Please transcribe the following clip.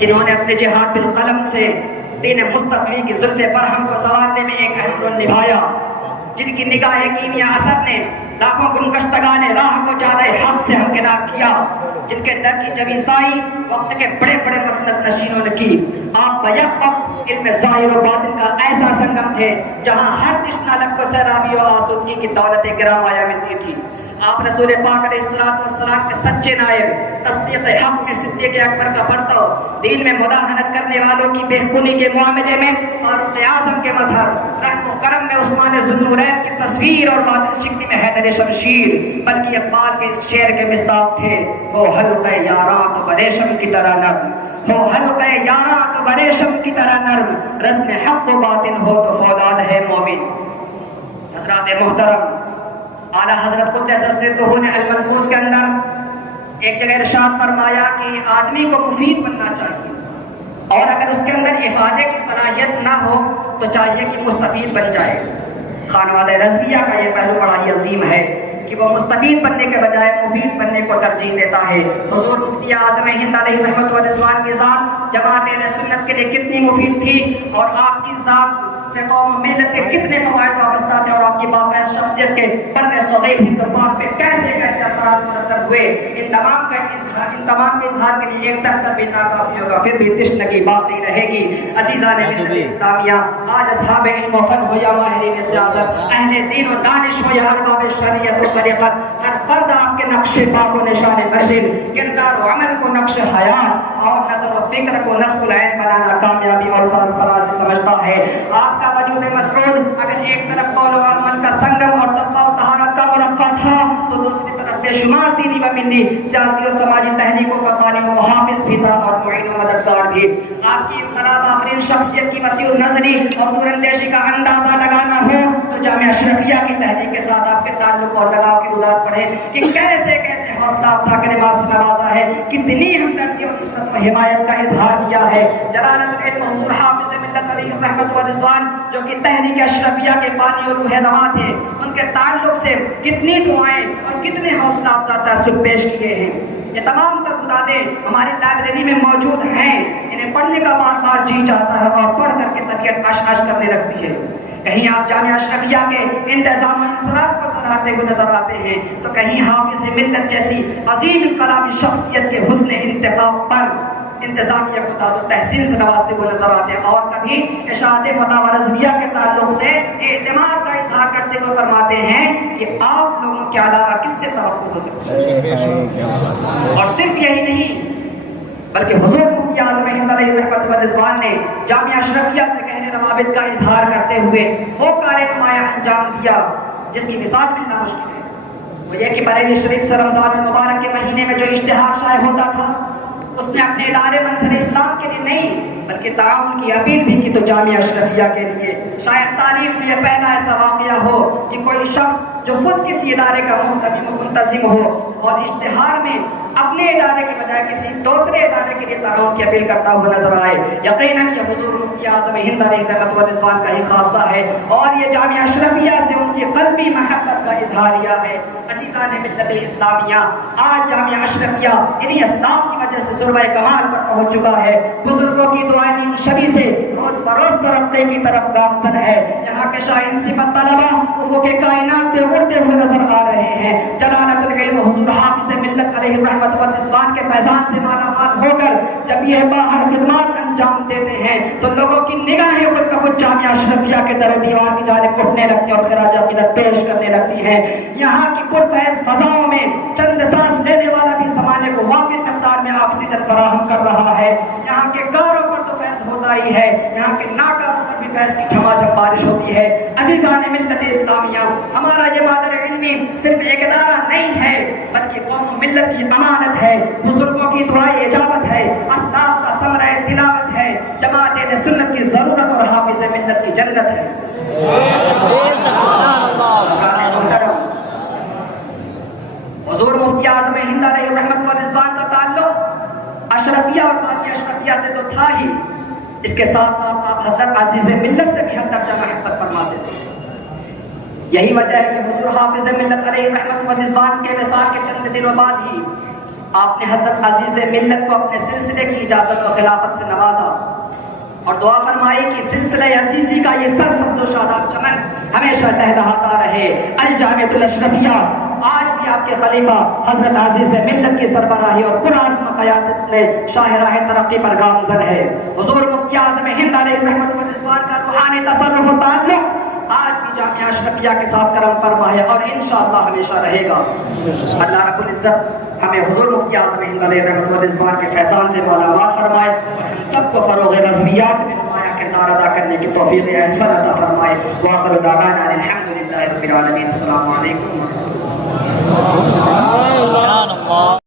جنہوں نے اپنے جہاد بالقلم سے دین مصطفی کی زلف برہم کو سنوارنے میں ایک اہم رول نبھایا، جن کی نگاہ کیمیا اثر نے لاکھوں گمگشتگان راہ کو جادہ حق سے ہمکنار کیا، جن کے در کی جبی سائی وقت کے بڑے بڑے مسند نشینوں نے کی۔ آپ بیک وقت علم ظاہر و باطن کا ایسا سنگم تھے جہاں ہر تشنہ لب کو سیرابی و آسودگی کی دولت گرام آیا ملتی تھی۔ آپ رسول پاک علیہ السلام کے سچے نائب، تصدیق حق میں صدیق اکبر کا پرتو، دین میں مداہنت کرنے والوں کی بہکونی کے معاملے میں فاروق اعظم کے مظہر، رحم و کرم میں عثمان ذو النورین کی تصویر اور باطن شکلی میں حیدر شمشیر، بلکہ اقبال کے اس شعر کے مصداق تھے، وہ حلقہ یاراں تو بریشم کی طرح نرم، وہ حلقہ یاراں تو بریشم کی طرح نرم، رسم حق و باطن ہو تو فولاد ہے مومن۔ حضرات محترم، اعلیٰ حضرت قدس سرہ نے الملفوظ کے اندر ایک جگہ ارشاد فرمایا کہ آدمی کو مفید بننا چاہیے، اور اگر اس کے اندر افادے کی صلاحیت نہ ہو تو چاہیے کہ مستفید بن جائے۔ خانوادہ رضویہ کا یہ پہلو بڑا ہی عظیم ہے کہ وہ مستفید بننے کے بجائے مفید بننے کو ترجیح دیتا ہے۔ حضور مفتی اعظم ہند علیہ رحمۃ و رضوان کی ذات جماعت اہل سنت کے لیے کتنی مفید تھی، اور آپ کی ذات سے قوم و ملت کے کتنے فوائد وابستہ تھے، اور آپ کی بابیس شخصیت کے بر صغیر ہند پاک پہ کیسے کیسے اثرات مرتب ہوئے، ان تمام کے اظہار کے لیے ایک دفتر بھی ناکافی ہوگا، پھر بھی تشنگی باقی رہے گی۔ عزیزان ملت اسلامیہ، آج اصحاب علم و فن ہو یا ماہرین سیاست، اہل دین و دانش ہو یا ارباب شریعت و طریقت، ہر فرد آپ کے نقش پاک و نشان منزل، کردار و عمل کو نقش حیات اور نظر و فکر کو نصب العین بنانا کامیابی اور سرفراز سے سمجھتا ہے۔ آپ کا وجود مسعود اگر ایک طرف قول و عمل کا سنگم اور تقویٰ و طہارت کا مرقع تھا، تو دوسری طرف بے شمار دینی و ملی سیاسی و سماجی تحریکوں کا بانی و محافظ بھی تھا اور معین و مددگار بھی۔ آپ کی انقلاب آفرین شخصیت کی وسیع النظری اور دور اندیشی کا اندازہ لگانا ہو تو جامعہ اشرفیہ کی تحریک کے ساتھ آپ کے تعلق اور لگاؤ کی رودات پڑھیں کہ کیسے کیسے حوصلہ افزا کلمات سے نوازا ہے، کتنی ہمدردی اور نصرت و حمایت کا اظہار کیا ہے۔ جلالت العلم حضور حافظ ملت علیہ رحمۃ و رضوان جو کہ تحریک اشرفیہ کے بانی اور روح رواں تھے، ان کے تعلق سے کتنی دعائیں اور کتنے حوصلہ افزا تاثر پیش کیے ہیں۔ یہ تمام تر خطابیں ہماری لائبریری میں موجود ہیں، انہیں پڑھنے کا بار بار جی چاہتا ہے اور پڑھ کر کے طبیعت اشعش کرنے لگتی ہے۔ کہیں آپ جامعہ اشرفیہ کے انتظام و انصراف کو سراہتے ہوئے نظر آتے ہیں، تو کہیں حافظ ملت جیسی عظیم انقلابی شخصیت کے حسن انتخاب پر انتظامیہ کو تعداد تحسین سے نوازتے ہوئے نظر آتے ہیں، اور کبھی اشاعت فتح و رضویہ کے تعلق سے اعتماد کا اظہار کرتے ہوئے فرماتے ہیں کہ آپ لوگوں کے علاوہ کس سے توقع ہو سکتی ہے۔ اور صرف یہی نہیں بلکہ حضور مفتی اعظم ہند علیہ رحمۃ و رضوان نے جامعہ اشرفیہ سے گہرے روابط کا اظہار کرتے ہوئے وہ کار نمایاں انجام دیا جس کی مثال ملنا مشکل ہے۔ وہ یہ کہ بریلی شریف سے رمضان المبارک کے مہینے میں جو اشتہار شائع ہوتا تھا، اس نے اپنے ادارے منصر اسلام کے لیے نہیں بلکہ تعاون کی اپیل بھی کی تو جامعہ اشرفیہ کے لیے۔ شاید تاریخ میں یہ پہلا ایسا واقعہ ہو کہ کوئی شخص جو خود کسی ادارے کا منتظم ہو اور اشتہار میں اپنے ادارے کے بجائے کسی دوسرے ادارے کے لیے تعاون کی اپیل کرتا ہوا نظر آئے۔ یقیناً یہ حضور مفتی اعظم ہند علیہ رحمۃ و رضوان کا ہی خاصہ ہے، اور یہ جامعہ اشرفیہ سے ان کی قلبی محبت کا اظہاریہ ہے۔ عزیزان ملت اسلامیہ، آج جامعہ اشرفیہ انہی اسباب کی وجہ سے ذروۂ کمال پر پہنچ چکا ہے۔ بزرگوں کی دعائیں نیم شبی سے روز بروز ترقی کی طرف گامزن ہے۔ یہاں کے شاہین صفت طلبہ افق کائنات پہ اڑتے ہوئے نظر آ رہے ہیں۔ جلالت العلم حضور حافظ ملت علیہ رحمۃ و رضوان کے فیضان سے مالا مال ہو کر جب یہ باہر خدمات انجام دیتے ہیں تو لوگوں کی نگاہیں خود بخود جامعہ اشرفیہ کے در و دیوار کی جانب اٹھنے لگتی ہیں اور خراج عقیدت پیش کرنے لگتی ہیں۔ یہاں کی پرفیض فضاؤں میں چند سانس لینے والا بھی زمانے کو وافر مقدار میں آکسیجن فراہم کر رہا ہے۔ یہاں کے گاروں پر تو فیض ہوتا ہی ہے، یہاں کے ناکاروں پر بھی فیض کی جھماجھم بارش ہوتی ہے۔ عزیزان ملت اسلامیہ، ہمارا یہ مادر علمی صرف ایک ادارہ نہیں ہے بلکہ قوم و ملت کی امانت ہے، بزرگوں کی دعائیں اجابت ہے، اسلاف کا ثمرہ تلاوت ہے، جماعت اہل سنت کی ضرورت اور حافظ ملت کی جنت ہے۔ حضور مفتی اعظم ہند علیہ رحمۃ و رضوان کا تعلق اشرفیہ اور بانی اشرفیہ سے تو تھا ہی، اس کے ساتھ ساتھ آپ حضرت عزیز ملت سے بھی حد درجہ محبت فرماتے تھے۔ یہی وجہ ہے کہ حضور حافظ ملت علیہ رحمۃ و رضوان کے وصال کے چند دنوں بعد ہی آپ نے حضرت عزیز ملت کو اپنے سلسلے کی اجازت و خلافت سے نوازا اور دعا فرمائی کہ سلسلہ عزیزی کا یہ سرسبز و شاداب چمن ہمیشہ لہلہاتا رہے۔ الجامعۃ الاشرفیہ آج بھی آپ کے خلیفہ حضرت عزیز ملت کی سربراہی اور پرعزم قیادت میں شاہراہ ترقی پر گامزن ہے۔ حضور مفتی اعظم ہند علیہ رحمت و رضوان کا روحانی تصرف و تعلق آج بھی جامعہ اشرفیہ کے ساتھ کرم فرما ہے اور انشاءاللہ ہمیشہ رہے گا۔ اللہ رب العزت ہمیں حضور مفتی اعظم ہند علیہ رحمت و رضوان کے فیضان سے مالامال فرمائے اور ہم سب کو فروغ رضویات میں نمایاں کردار ادا کرنے کی توفیق احسان عطا فرمائے۔ وآخر دعوانا الحمدللہ رب العالمین۔ السلام علیکم ورحمۃ اللہ۔